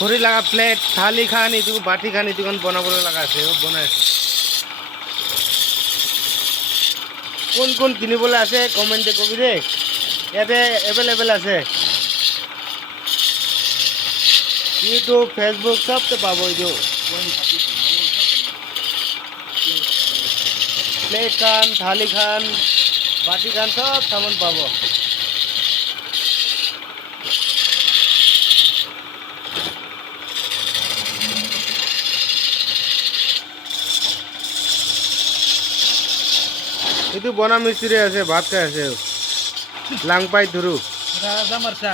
খৰি লগা প্লেট থালি খান ইটো বাটি খান ইটোখন বনাবলৈ লগা আছে বনাই আছে। কোন কোন কিনিবলৈ আছে কমেণ্টে কবি দেই, ইয়াতে এভেইলেবল আছে। ইউটিউব ফেসবুক সবতে পাবো। এইটো প্লেট খান থালি খান বাটি খান সব সামান পাবো। এইটো বনা মিস্ত্রি আছে, ভাত খাই আছে লাংপাই ধরু। রাজা মারসা